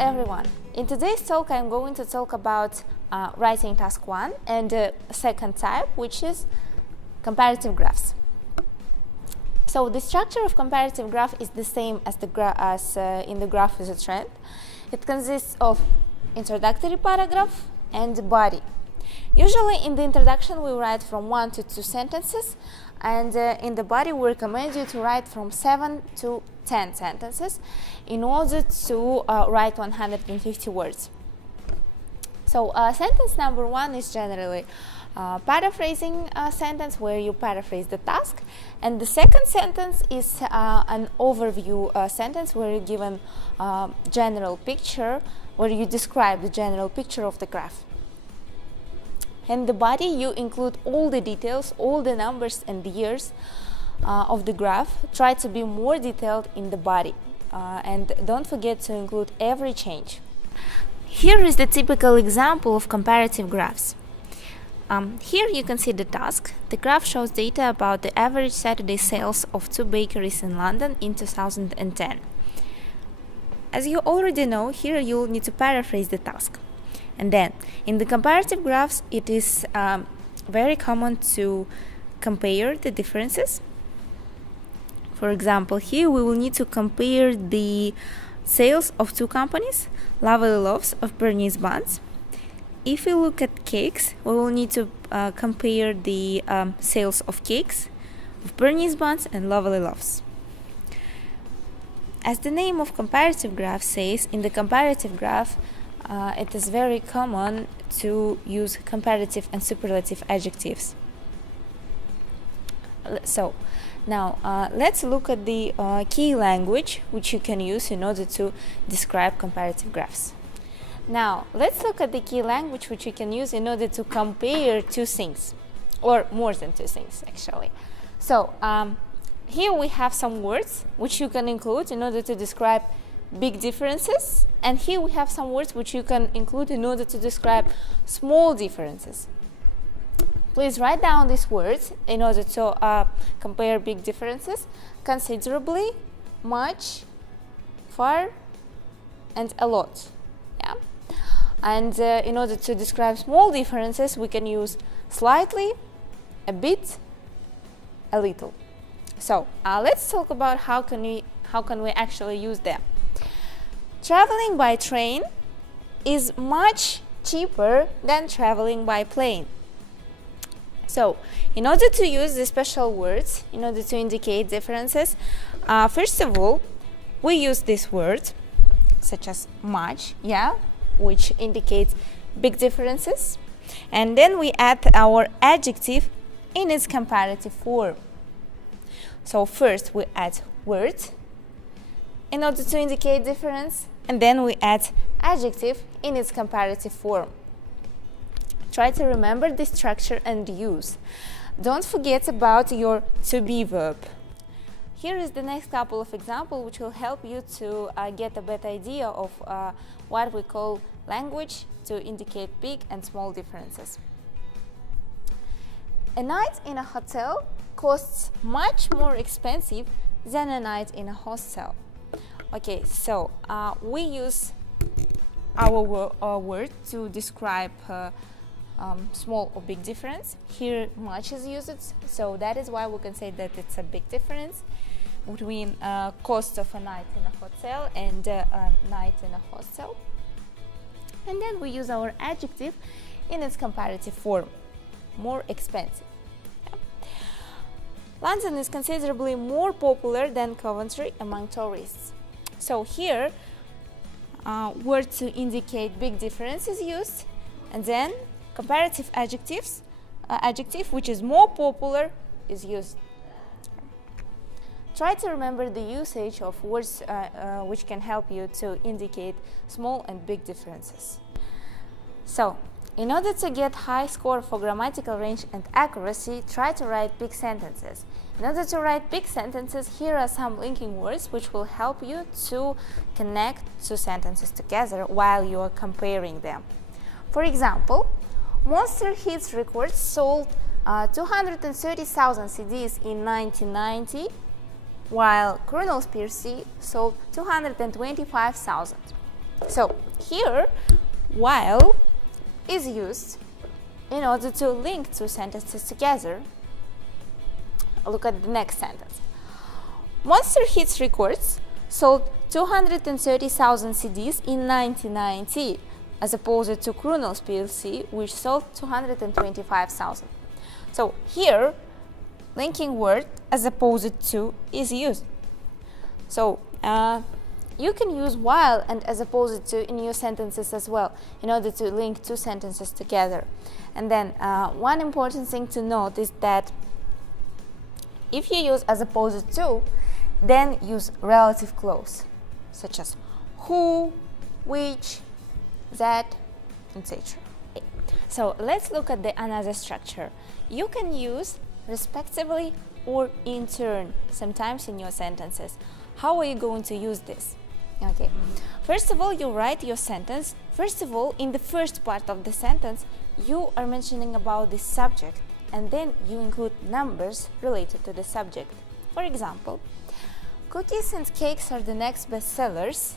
everyone! In today's talk I'm going to talk about writing task 1 and the second type, which is comparative graphs. So the structure of comparative graph is the same as in the graph with a trend. It consists of introductory paragraph and body. Usually in the introduction we write from 1 to 2 sentences, and in the body we recommend you to write from 7 to 10 sentences in order to write 150 words. So sentence number 1 is generally paraphrasing sentence where you paraphrase the task, and the second sentence is an overview sentence where you give a general picture, where you describe the general picture of the graph. In the body you include all the details, all the numbers and the years of the graph. Try to be more detailed in the body and don't forget to include every change. Here is the typical example of comparative graphs. Here you can see the task. The graph shows data about the average Saturday sales of 2 bakeries in London in 2010. As you already know, here you'll need to paraphrase the task. And then, in the comparative graphs, it is very common to compare the differences. For example, here we will need to compare the sales of 2 companies, Lovely Loaves of Bernice buns. If we look at cakes, we will need to compare the sales of cakes, of Bernice buns and Lovely Loaves. As the name of comparative graph says, in the comparative graph, it is very common to use comparative and superlative adjectives. So, now let's look at the key language which you can use in order to describe comparative graphs. Now, let's look at the key language which you can use in order to compare 2 things, or more than 2 things actually. So, here we have some words which you can include in order to describe big differences, and here we have some words which you can include in order to describe small differences. Please write down these words in order to compare big differences: considerably, much, far, and a lot. Yeah. And in order to describe small differences, we can use slightly, a bit, a little. So let's talk about how can we actually use them. Traveling by train is much cheaper than traveling by plane. So, in order to use the special words, in order to indicate differences, first of all, we use this word, such as much, which indicates big differences, and then we add our adjective in its comparative form. So first we add word in order to indicate difference, and then we add adjective in its comparative form. Try to remember the structure and use. Don't forget about your to be verb. Here is the next couple of examples which will help you to get a better idea of what we call language to indicate big and small differences. A night in a hotel costs much more expensive than a night in a hostel. Okay, so we use our word to describe small or big difference. Here much is used, so that is why we can say that it's a big difference between cost of a night in a hotel and a night in a hostel. And then we use our adjective in its comparative form, more expensive. London is considerably more popular than Coventry among tourists. So here, word to indicate big difference is used, and then comparative adjective which is more popular is used. Try to remember the usage of words which can help you to indicate small and big differences. So, in order to get high score for grammatical range and accuracy, try to write big sentences. In order to write big sentences, here are some linking words which will help you to connect 2 sentences together while you are comparing them. For example, Monster Hits Records sold 230,000 CDs in 1990, while Colonel Spears sold 225,000. So here, while is used in order to link two sentences together. Look at the next sentence. Monster Hits Records sold 230,000 CDs in 1990, as opposed to Krunels PLC, which sold 225,000. So here, linking word as opposed to is used. So you can use while and as opposed to in your sentences as well in order to link two sentences together. And then one important thing to note is that if you use as opposed to, then use relative clause, such as who, which, that, etc. So let's look at the another structure. You can use respectively or in turn sometimes in your sentences. How are you going to use this? Okay. First of all, you write your sentence. First of all, in the first part of the sentence, you are mentioning about the subject, and then you include numbers related to the subject. For example, cookies and cakes are the next bestsellers,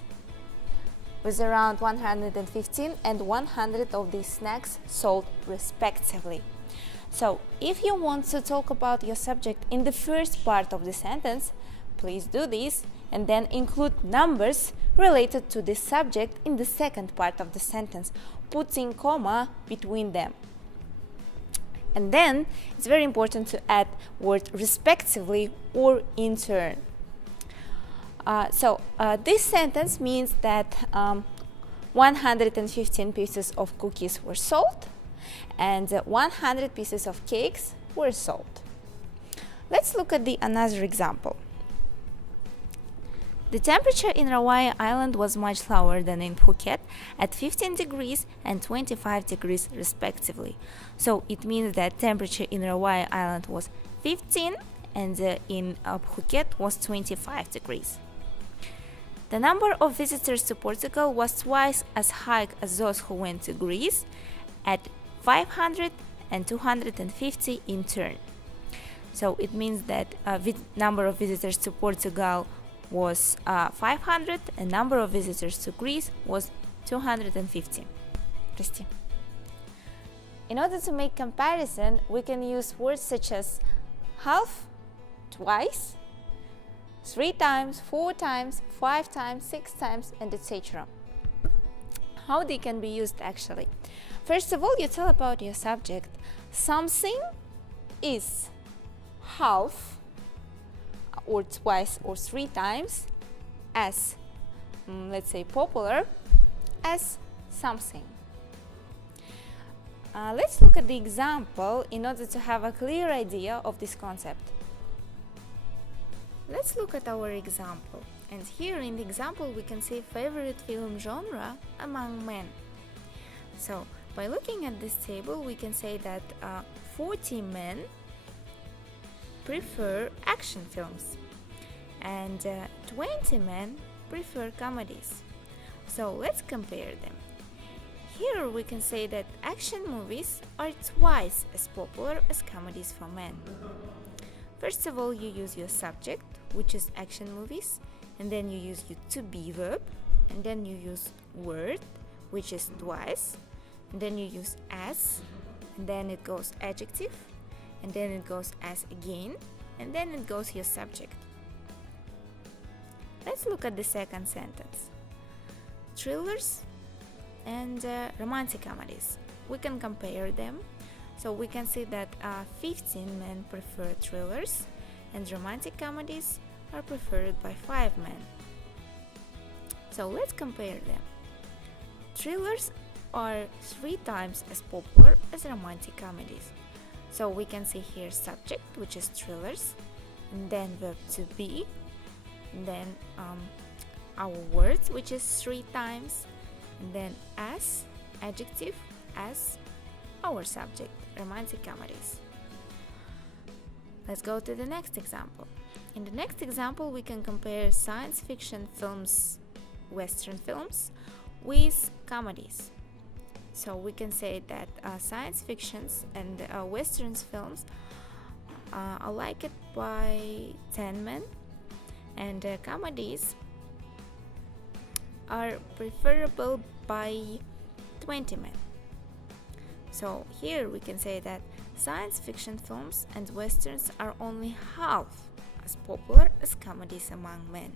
with around 115 and 100 of these snacks sold respectively. So, if you want to talk about your subject in the first part of the sentence, please do this and then include numbers related to the subject in the second part of the sentence, putting comma between them. And then it's very important to add word respectively or in turn. This sentence means that 115 pieces of cookies were sold and 100 pieces of cakes were sold. Let's look at another example. The temperature in Rawaya Island was much lower than in Phuket at 15 degrees and 25 degrees respectively. So it means that temperature in Rawaya Island was 15 and in Phuket was 25 degrees. The number of visitors to Portugal was twice as high as those who went to Greece at 500 and 250 in turn. So it means that number of visitors to Portugal was 500 and number of visitors to Greece was 250. Christy. In order to make comparison, we can use words such as half, twice, 3 times, 4 times, 5 times, 6 times, and etc. How they can be used actually? First of all, you tell about your subject. Something is half or twice or 3 times as, let's say, popular as something. Let's look at the example in order to have a clear idea of this concept. Let's look at our example. And here in the example we can say favorite film genre among men. So by looking at this table we can say that 40 men prefer action films and 20 men prefer comedies. So let's compare them. Here we can say that action movies are twice as popular as comedies for men. First of all, you use your subject, which is action movies, and then you use your to be verb, and then you use word, which is twice, and then you use as, and then it goes adjective, and then it goes as again, and then it goes your subject. Let's look at the second sentence. Thrillers and romantic comedies. We can compare them. So we can see that 15 men prefer thrillers and romantic comedies are preferred by 5 men. So let's compare them. Thrillers are 3 times as popular as romantic comedies. So we can see here subject, which is thrillers, and then verb to be, and then our words, which is 3 times, and then as, adjective, as our subject, romantic comedies. Let's go to the next example. In the next example, we can compare science fiction films, Western films, with comedies. So we can say that science fictions and Western films are liked by 10 men, and comedies are preferable by 20 men. So here we can say that science fiction films and westerns are only half as popular as comedies among men.